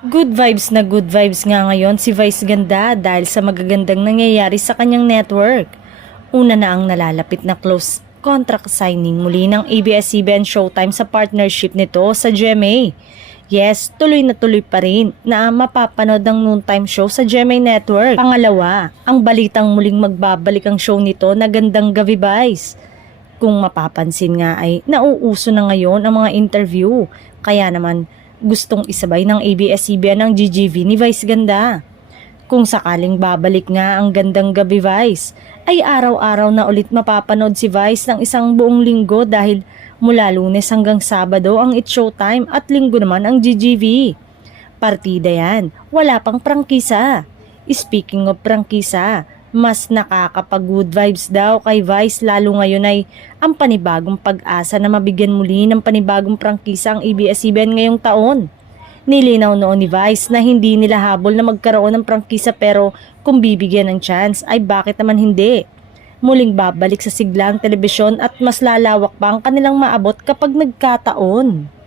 Good vibes na good vibes nga ngayon si Vice Ganda dahil sa magagandang nangyayari sa kanyang network. Una na ang nalalapit na close contract signing muli ng ABS-CBN Showtime sa partnership nito sa GMA. Yes, tuloy na tuloy pa rin na mapapanood ang noontime show sa GMA Network. Pangalawa, ang balitang muling magbabalik ang show nito na Gandang Gabi Vice. Kung mapapansin nga ay nauuso na ngayon ang mga interview, kaya naman gustong isabay ng ABS-CBN ang GGV ni Vice Ganda. Kung sakaling babalik nga ang Gandang Gabi Vice, ay araw-araw na ulit mapapanood si Vice ng isang buong linggo dahil mula Lunes hanggang Sabado ang It's Showtime at Linggo naman ang GGV. Partida yan, wala pang prangkisa. Speaking of prangkisa, mas nakakapag-good vibes daw kay Vice lalo ngayon ay ang panibagong pag-asa na mabigyan muli ng panibagong prangkisa ang ABS-CBN ngayong taon. Nilinaw noon ni Vice na hindi nila habol na magkaroon ng prangkisa pero kung bibigyan ng chance ay bakit naman hindi. Muling babalik sa siglang telebisyon at mas lalawak pa ang kanilang maabot kapag nagkataon.